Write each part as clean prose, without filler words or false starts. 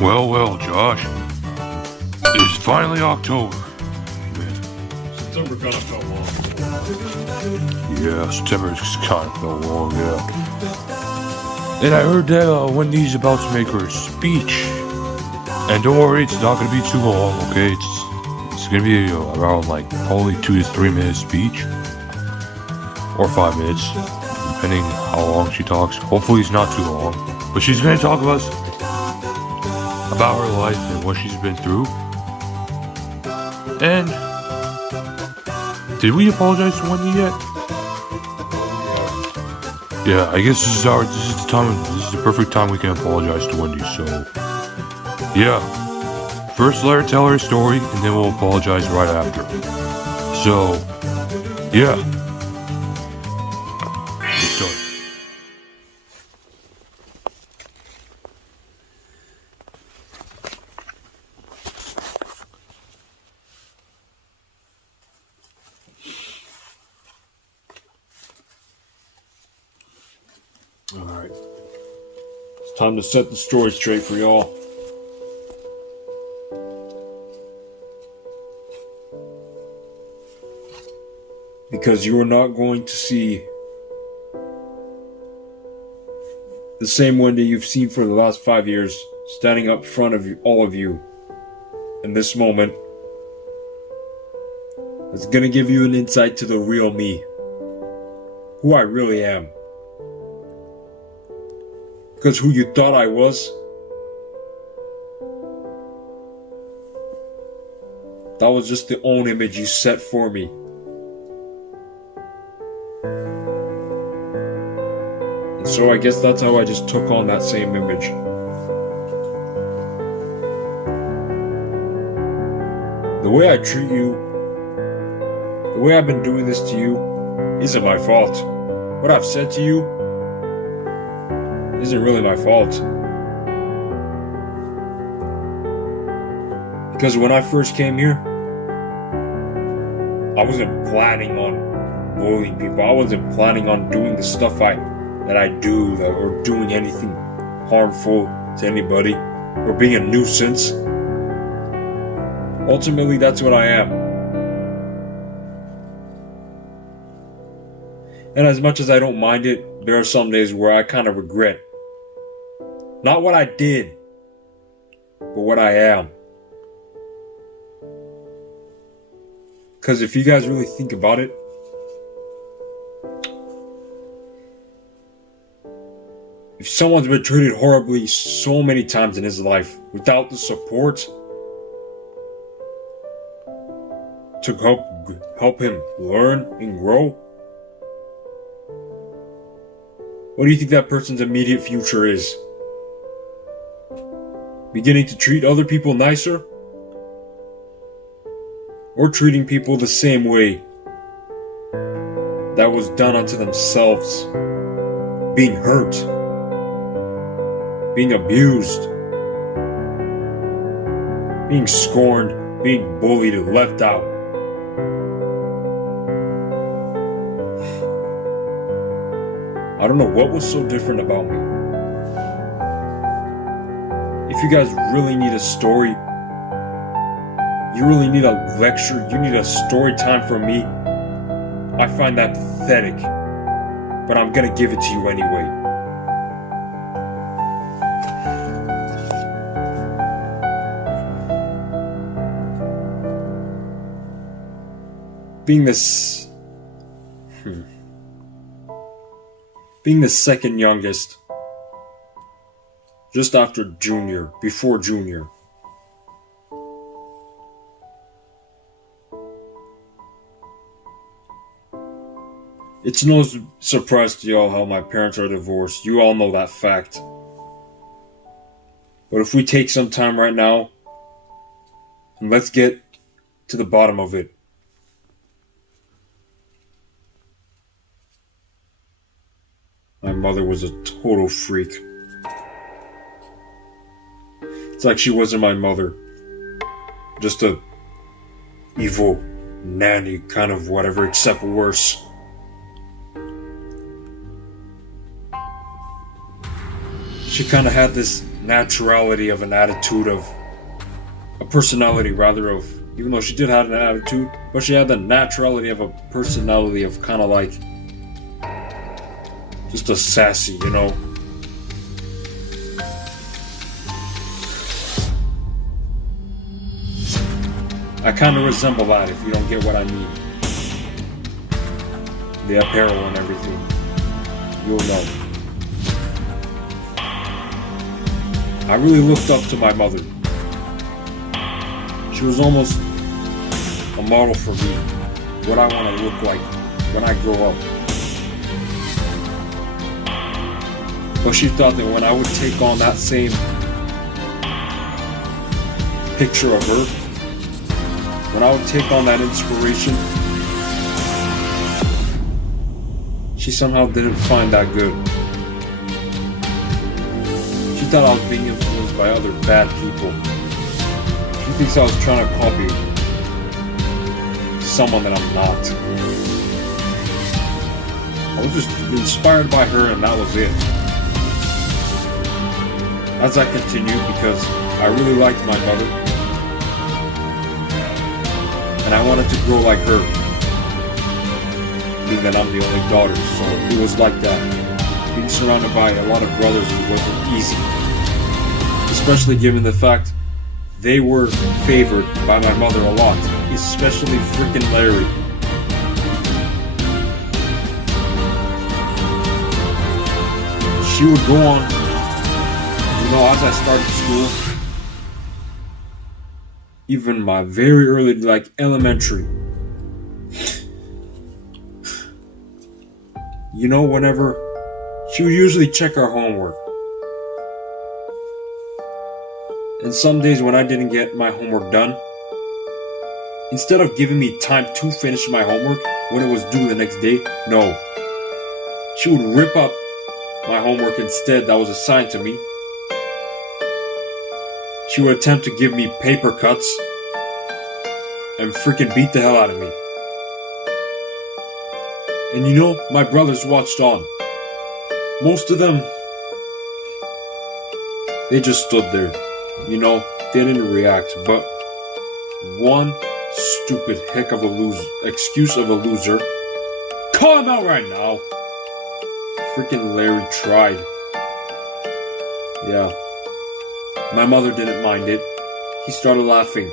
Well, Josh. It's finally October. September kind of felt long. Yeah, September kind of felt long, yeah. And I heard that Wendy's about to make her speech. And don't worry, it's not going to be too long, okay? It's going to be around like probably 2 to 3 minute speech. Or 5 minutes, depending how long she talks. Hopefully it's not too long. But she's going to talk about her life and what she's been through. And did we apologize to Wendy yet? Yeah, I guess this is the perfect time we can apologize to Wendy, so yeah. First let her tell her story and then we'll apologize right after. So yeah. Let's start. Alright. It's time to set the story straight for y'all. Because you are not going to see the same Wendy you've seen for the last 5 years standing up in front of you, all of you in this moment. It's gonna give you an insight to the real me. Who I really am. Because who you thought I was, that was just the own image you set for me. And so I guess that's how I just took on that same image. The way I treat you, the way I've been doing this to you, isn't my fault. What I've said to you isn't really my fault. Because when I first came here, I wasn't planning on bullying people. I wasn't planning on doing the stuff that I do, or doing anything harmful to anybody, or being a nuisance. Ultimately, that's what I am. And as much as I don't mind it, there are some days where I kind of regret. Not what I did, but what I am. Because if you guys really think about it, if someone's been treated horribly so many times in his life without the support to help him learn and grow, what do you think that person's immediate future is? Beginning to treat other people nicer? Or treating people the same way that was done unto themselves? Being hurt, being abused, being scorned, being bullied and left out. I don't know what was so different about me. If you guys really need a story, you really need a lecture, you need a story time from me, I find that pathetic. But I'm gonna give it to you anyway. Being the second youngest, just after junior, before junior. It's no surprise to y'all how my parents are divorced. You all know that fact. But if we take some time right now, and let's get to the bottom of it. My mother was a total freak. It's like she wasn't my mother. Just a evil nanny kind of whatever, except worse. She kind of had this naturality of an attitude of a personality rather of, even though she did have an attitude, but she had the naturality of a personality of kind of like just a sassy, you know. I kind of resemble that, if you don't get what I mean. The apparel and everything. You'll know. I really looked up to my mother. She was almost a model for me. What I want to look like when I grow up. But she thought that when I would take on that same picture of her, when I would take on that inspiration, she somehow didn't find that good. She thought I was being influenced by other bad people. She thinks I was trying to copy someone that I'm not. I was just inspired by her and that was it. As I continued, because I really liked my mother, and I wanted to grow like her, being that I'm the only daughter, so it was like that. Being surrounded by a lot of brothers wasn't easy, especially given the fact they were favored by my mother a lot, especially freaking Larry. She would go on, you know, as I started school, even my very early, like elementary, you know, whenever she would usually check our homework. And some days when I didn't get my homework done, instead of giving me time to finish my homework when it was due the next day, no. She would rip up my homework instead that was assigned to me. She would attempt to give me paper cuts and freaking beat the hell out of me. And you know, my brothers watched on. Most of them, they just stood there. You know, they didn't react. But one stupid heck of a excuse of a loser, call him out right now, freaking Larry tried. Yeah. My mother didn't mind it. He started laughing.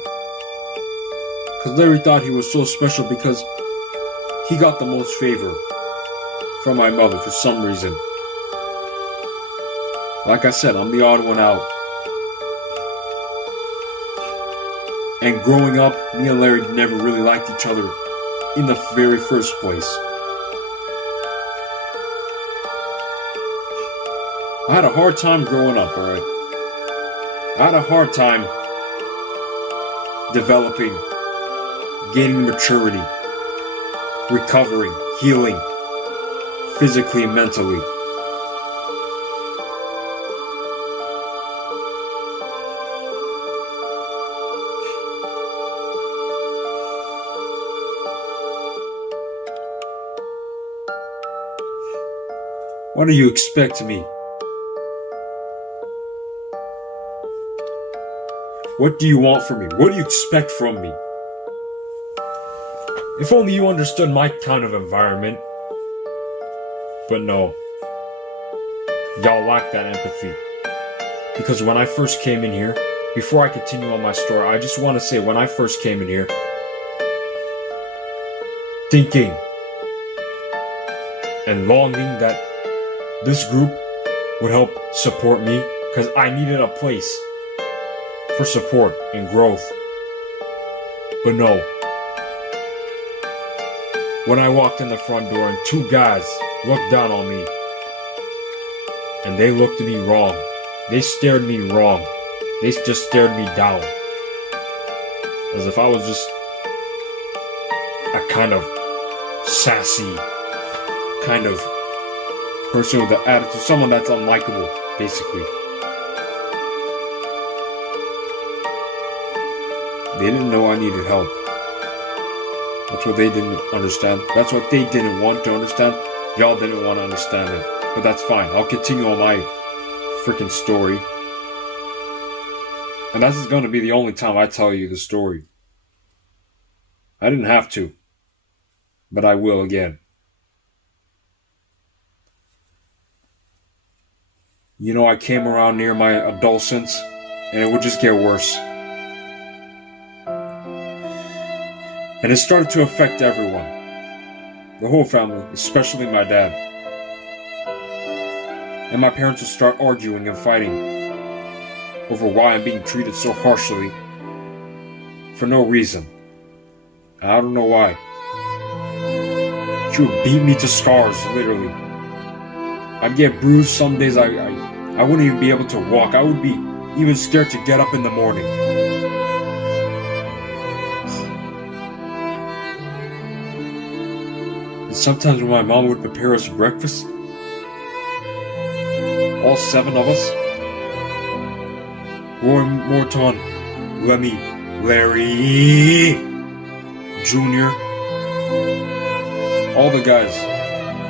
Because Larry thought he was so special because he got the most favor from my mother for some reason. Like I said, I'm the odd one out. And growing up, me and Larry never really liked each other in the very first place. I had a hard time growing up, alright? I had a hard time developing, gaining maturity, recovering, healing, physically and mentally. What do you expect of me? What do you want from me? What do you expect from me? If only you understood my kind of environment. But no. Y'all lack that empathy. Because when I first came in here, before I continue on my story, I just want to say when I first came in here, thinking and longing that this group would help support me, because I needed a place for support and growth. But no. When I walked in the front door and two guys looked down on me, and they looked at me wrong. They stared me wrong. They just stared me down. As if I was just a kind of sassy kind of person with an attitude, someone that's unlikable, basically. They didn't know I needed help. That's what they didn't understand. That's what they didn't want to understand. Y'all didn't want to understand it. But that's fine. I'll continue on my freaking story. And this is going to be the only time I tell you the story. I didn't have to, but I will again. You know, I came around near my adolescence, and it would just get worse. And it started to affect everyone. The whole family, especially my dad. And my parents would start arguing and fighting over why I'm being treated so harshly for no reason. I don't know why. She would beat me to scars, literally. I'd get bruised. Some days I wouldn't even be able to walk. I would be even scared to get up in the morning. And sometimes when my mom would prepare us breakfast, all 7 of us, Morton, Lemmy, Larry, Junior, all the guys,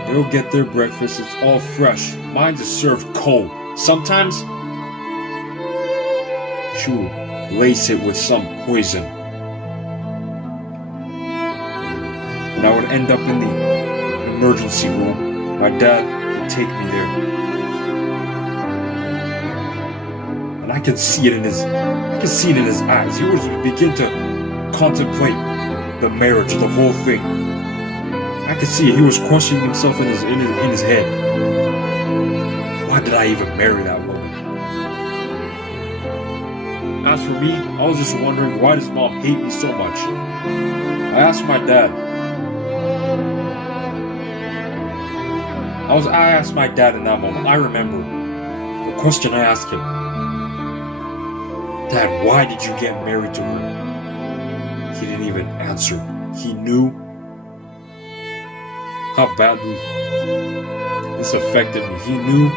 they'll get their breakfast. It's all fresh. Mine's is served cold. Sometimes she will lace it with some poison. And I would end up in the emergency room. My dad would take me there. And I could see it in his eyes. He would begin to contemplate the marriage, the whole thing. I could see it. He was questioning himself in his head. Why did I even marry that woman? As for me, I was just wondering, why does mom hate me so much? I asked my dad. I asked my dad in that moment. I remember the question I asked him. Dad, why did you get married to her? He didn't even answer. He knew how badly this affected me. He knew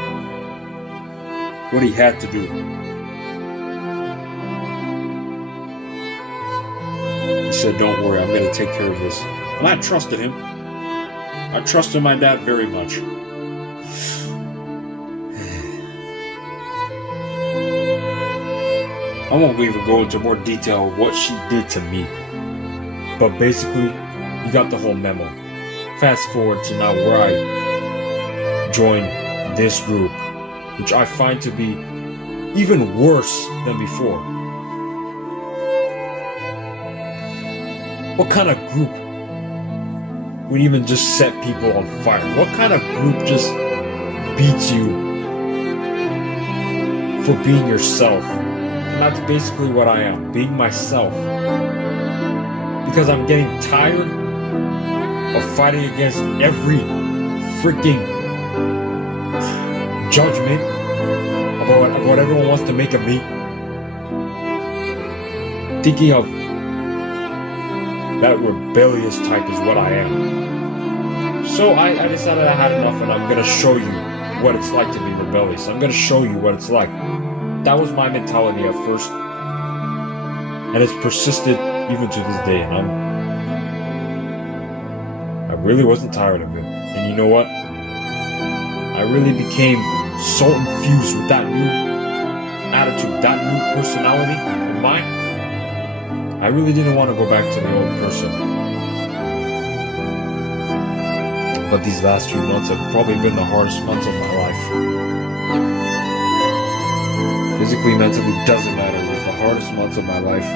what he had to do. He said, don't worry, I'm going to take care of this. And I trusted him. I trusted my dad very much. I won't even go into more detail of what she did to me. But basically, you got the whole memo. Fast forward to now where I joined this group, which I find to be even worse than before. What kind of group would even just set people on fire? What kind of group just beats you for being yourself? And that's basically what I am, being myself. Because I'm getting tired of fighting against every freaking judgment about what everyone wants to make of me. Thinking of that rebellious type is what I am. So I decided I had enough, and I'm going to show you what it's like to be rebellious. I'm going to show you what it's like. That was my mentality at first, and it's persisted even to this day, and I really wasn't tired of it. And you know what? I really became so infused with that new attitude, that new personality of mine. I really didn't want to go back to the old person. But these last few months have probably been the hardest months of my life. Physically, mentally, doesn't matter. It was the hardest months of my life.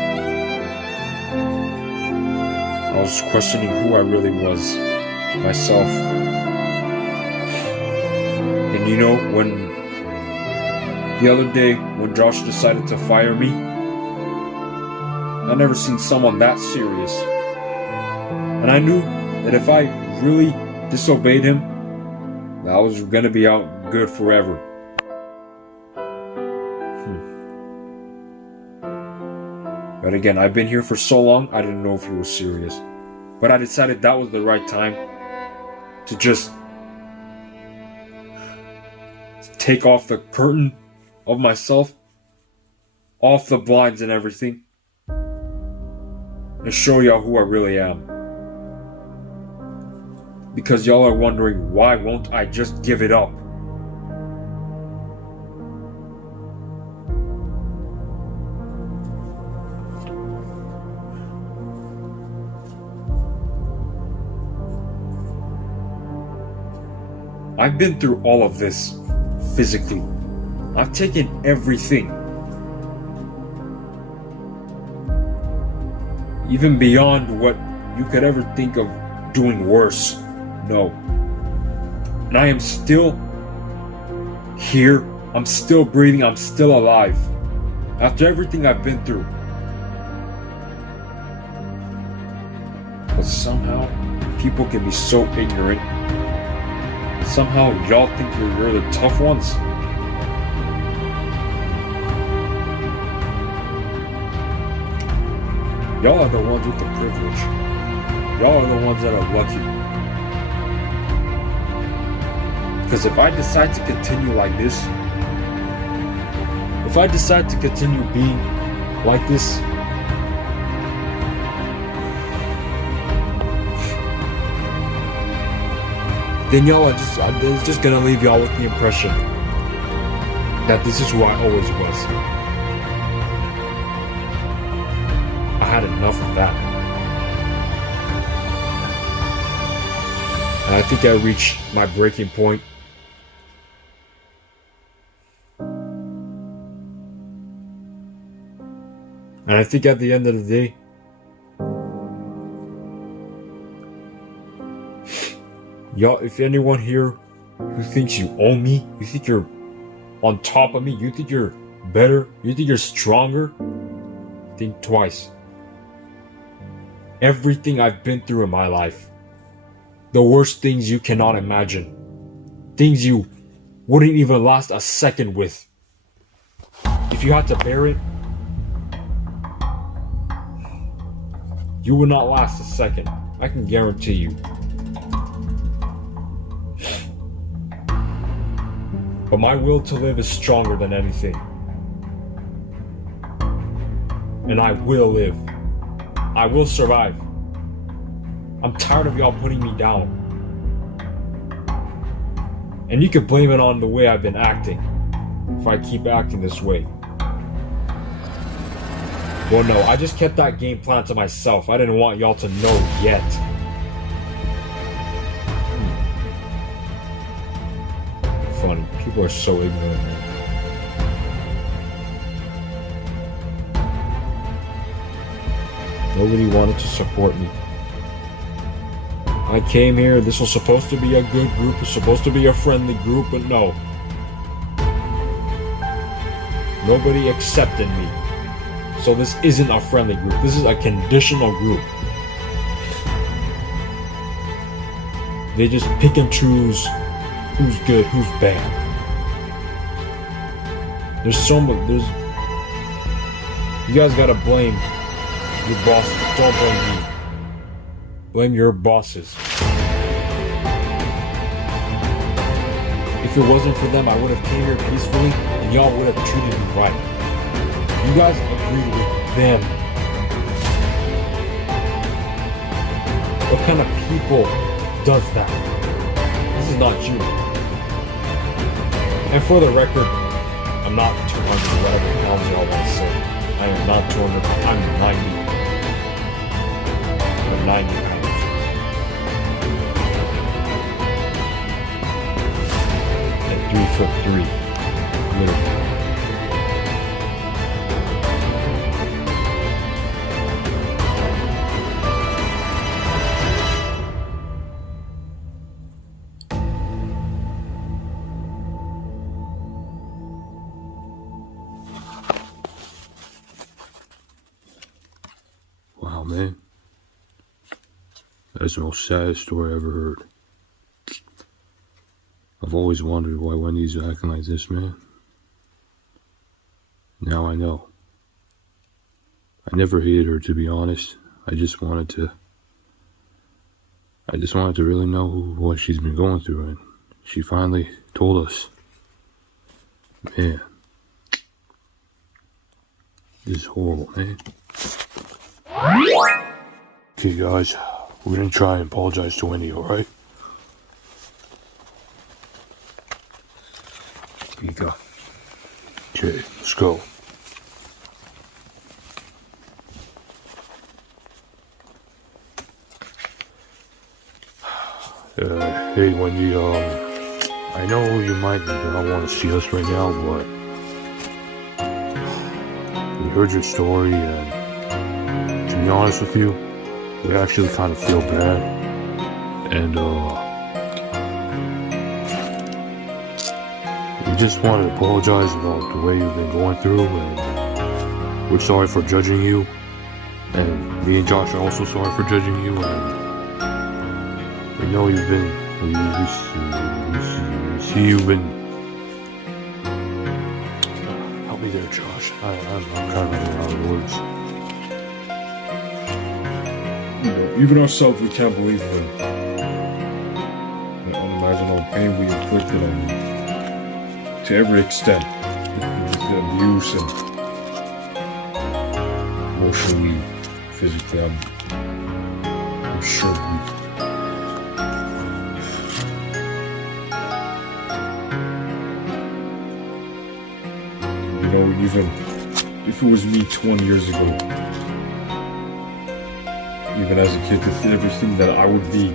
I was questioning who I really was, myself. And you know, when the other day, when Josh decided to fire me, I've never seen someone that serious. And I knew that if I really disobeyed him, I was going to be out good forever. But again, I've been here for so long, I didn't know if he was serious. But I decided that was the right time to just take off the curtain of myself, off the blinds and everything, and show y'all who I really am. Because y'all are wondering, why won't I just give it up? I've been through all of this physically. I've taken everything. Even beyond what you could ever think of doing worse. No. And I am still here. I'm still breathing. I'm still alive. After everything I've been through. But somehow, people can be so ignorant. Somehow, y'all think you're the tough ones. Y'all are the ones with the privilege. Y'all are the ones that are lucky. Because if I decide to continue like this, if I decide to continue being like this, then y'all are it's just gonna leave y'all with the impression that this is who I always was. I had enough of that. And I think I reached my breaking point. And I think at the end of the day, y'all, if anyone here who thinks you own me, you think you're on top of me, you think you're better, you think you're stronger, think twice. Everything I've been through in my life, the worst things you cannot imagine, things you wouldn't even last a second with. If you had to bear it, you would not last a second. I can guarantee you. But my will to live is stronger than anything. And I will live. I will survive. I'm tired of y'all putting me down. And you can blame it on the way I've been acting, if I keep acting this way. Well, no, I just kept that game plan to myself. I didn't want y'all to know yet. Funny. People are so ignorant, man. Nobody wanted to support me. I came here, this was supposed to be a good group, it was supposed to be a friendly group, but no. Nobody accepted me. So this isn't a friendly group, this is a conditional group. They just pick and choose who's good, who's bad. There's so much, you guys gotta blame your bosses, don't blame me. Blame your bosses. If it wasn't for them, I would have came here peacefully and y'all would have treated me right. You guys agreed with them. What kind of people does that? This is not you. And for the record, I'm not 200 whatever pounds y'all want to say. I am not 200, I'm 90. I'm 90 pounds. And 3'3", literally. Wow, man. That's the most saddest story I ever heard. I've always wondered why Wendy's acting like this, man. Now I know. I never hated her, to be honest. I just wanted to really know what she's been going through, and she finally told us. Man. This is horrible, man. Okay, guys. We're gonna try and apologize to Wendy, alright? Here you go. Okay, let's go. Hey Wendy, I know you might not want to see us right now, but we heard your story, and to be honest with you, we actually kind of feel bad, and we just want to apologize about the way you've been going through, and we're sorry for judging you, and me and Josh are also sorry for judging you, and we know you've been, we see you've been, help me there, Josh, I'm kind of running out of words. You know, even ourselves, we can't believe the unimaginable pain we inflicted on you. To every extent, the abuse and emotionally, physically, I'm sure you know, even if it was me 20 years ago, even as a kid, to see everything that I would be,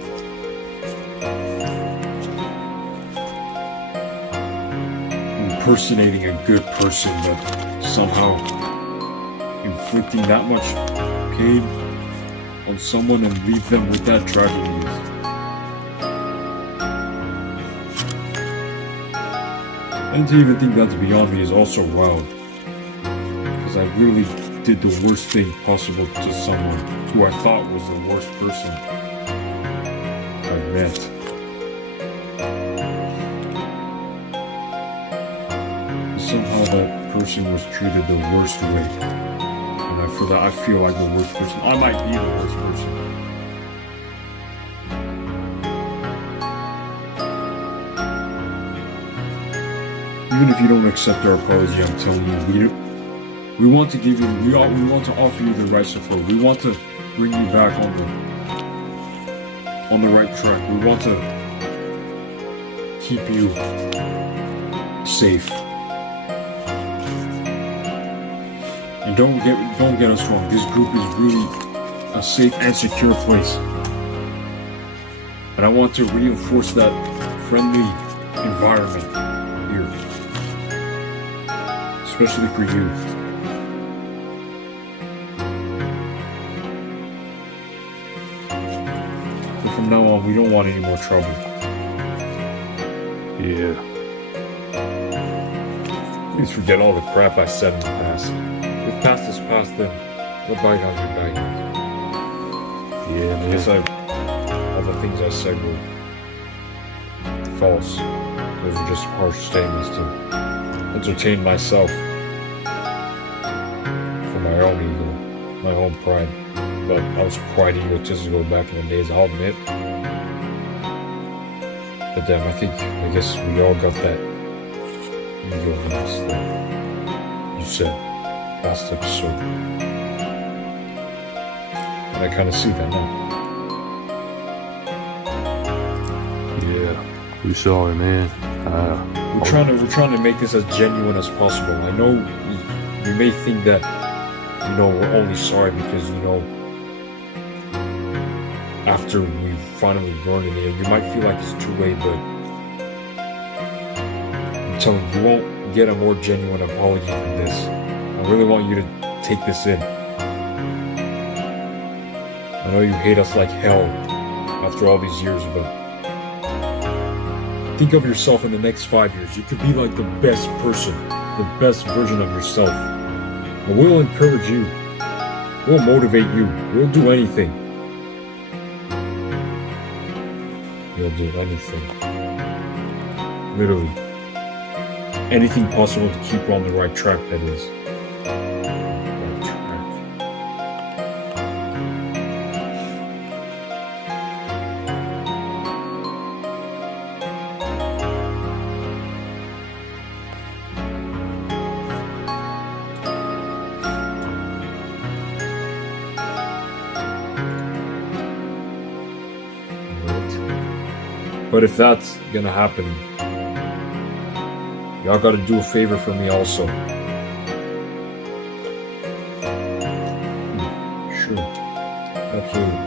impersonating a good person, but somehow inflicting that much pain on someone and leave them with that tragedy. And to even think that's beyond me is also wild, because I really did the worst thing possible to someone who I thought was the worst person I met. Somehow that person was treated the worst way, and for that I feel like the worst person. I might be the worst person. Even if you don't accept our apology, I'm telling you, we want to give you, we want to offer you the right support. We want to bring you back on the right track. We want to keep you safe. And don't get us wrong. This group is really a safe and secure place. And I want to reinforce that friendly environment here, especially for you. But from now on, we don't want any more trouble. Yeah. Please forget all the crap I said in the past. If past is past, then the bygones are bygones. Yeah, man. I guess all the things I said were false. Those are just harsh statements to entertain myself for my own ego, my own pride. But I was quite egotistical back in the days, I'll admit. But damn, I guess we all got that ego in us that you said last episode. And I kind of see that now. Yeah, we're sorry, man. We're trying to make this as genuine as possible. I know you may think that, you know, we're only sorry because, you know, after we finally learned it, you might feel like it's too late, but I'm telling you, you won't get a more genuine apology than this. I really want you to take this in. I know you hate us like hell after all these years, but think of yourself in the next 5 years. You could be like the best person, the best version of yourself. And we'll encourage you. We'll motivate you. We'll do anything. We'll do anything. Literally. Anything possible to keep you on the right track, that is. But if that's gonna happen, y'all gotta do a favor for me also. Sure. Absolutely.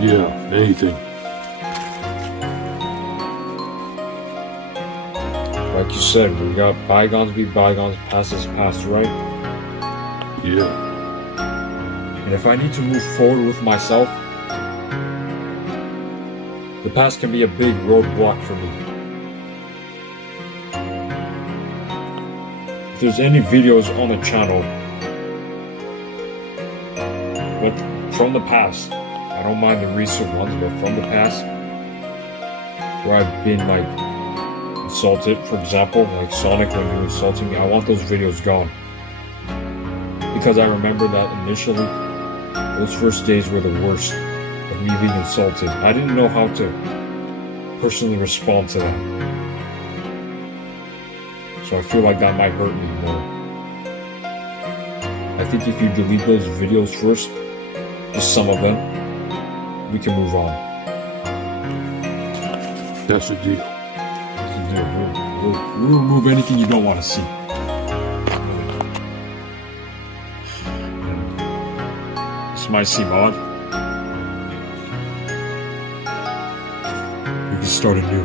Yeah. Yeah, anything. you said, we got bygones be bygones, past is past, right? Yeah. And if I need to move forward with myself, the past can be a big roadblock for me. If there's any videos on the channel from the past, I don't mind the recent ones, but from the past, where I've been like insulted, for example, like Sonic when he was insulting me, I want those videos gone. Because I remember that initially, those first days were the worst of me being insulted. I didn't know how to personally respond to that. So I feel like that might hurt me more. I think if you delete those videos first, just some of them, we can move on. That's the deal. That's the deal. We'll remove anything you don't want to see. This might seem odd. We can start anew.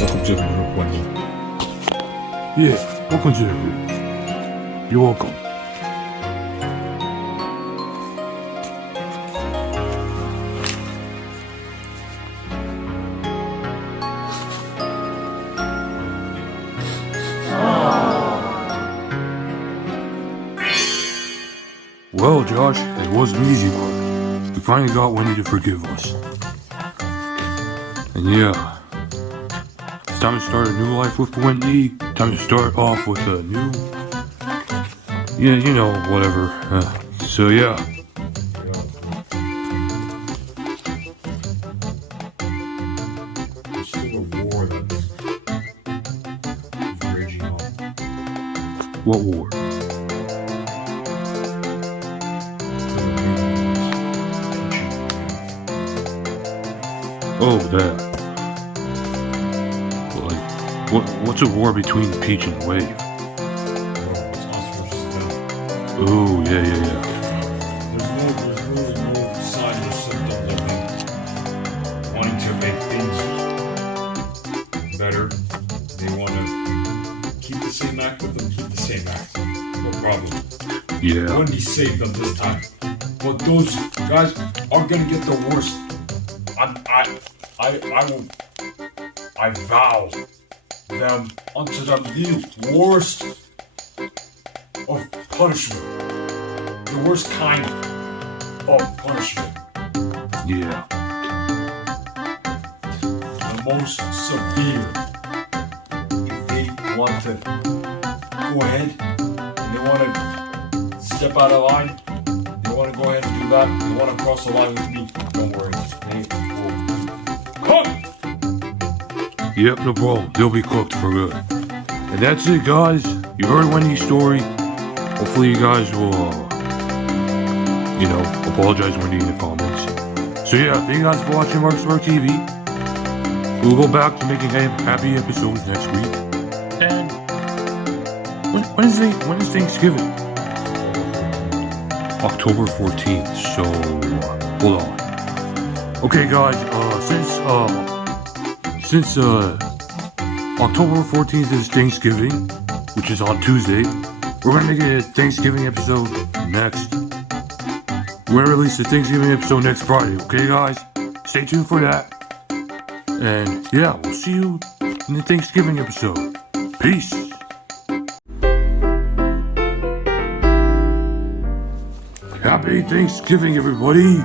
Welcome to the group, Wendy. Yeah, welcome to the group. You're welcome. Well, Josh, it wasn't easy, but we finally got Wendy to forgive us. And yeah, it's time to start a new life with Wendy. Time to start off with a new, yeah, you know, whatever. So yeah. There's still a war that's raging on. What war? Oh, that. Like, what's a war between Peach and Wave? It's us versus them. Oh, yeah. There's no signs or symptoms of them wanting to make things better. They want to keep the same act with them, keep the same act. No problem. Yeah. Wendy saved them this time. But those guys are gonna get the worst. I vow them unto them the worst of punishment. The worst kind of punishment. Yeah. The most severe. If they want to go ahead and they want to step out of line, they want to go ahead and do that, they want to cross the line with me, don't worry. They will come! Yep, no problem. They'll be cooked for good. And that's it, guys. You heard Wendy's story. Hopefully you guys will, apologize Wendy in the comments. So yeah, thank you guys for watching Markis Mark TV. We'll go back to making happy episodes next week. And when is Thanksgiving? October 14th. So hold on. Okay, guys. Since October 14th is Thanksgiving, which is on Tuesday, we're gonna get a Thanksgiving episode next. We're gonna release the Thanksgiving episode next Friday, okay, guys? Stay tuned for that. And yeah, we'll see you in the Thanksgiving episode. Peace. Happy Thanksgiving, everybody.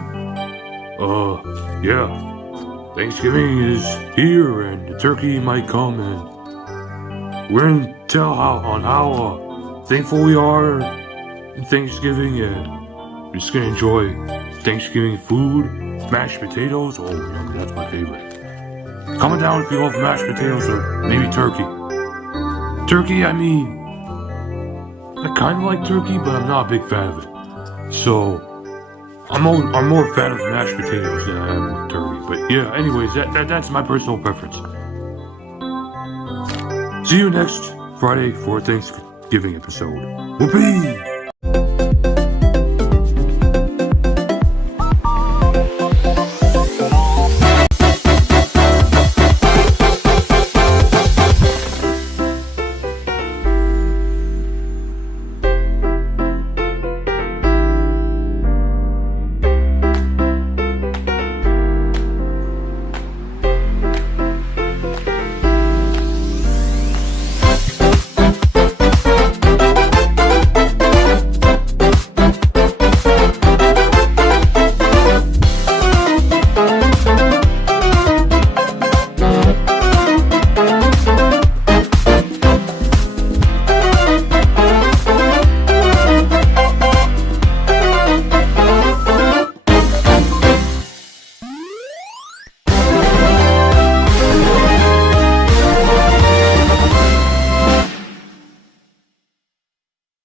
Yeah. Thanksgiving is here, and the turkey might come, and we're gonna tell how thankful we are in Thanksgiving, and we're just gonna enjoy Thanksgiving food, mashed potatoes. Oh, yummy, that's my favorite. Comment down if you love mashed potatoes or maybe turkey. Turkey, I mean, I kind of like turkey, but I'm not a big fan of it. So I'm more a fan of mashed potatoes than I am with turkey. But yeah, anyways, that's my personal preference. See you next Friday for a Thanksgiving episode. Whoopee!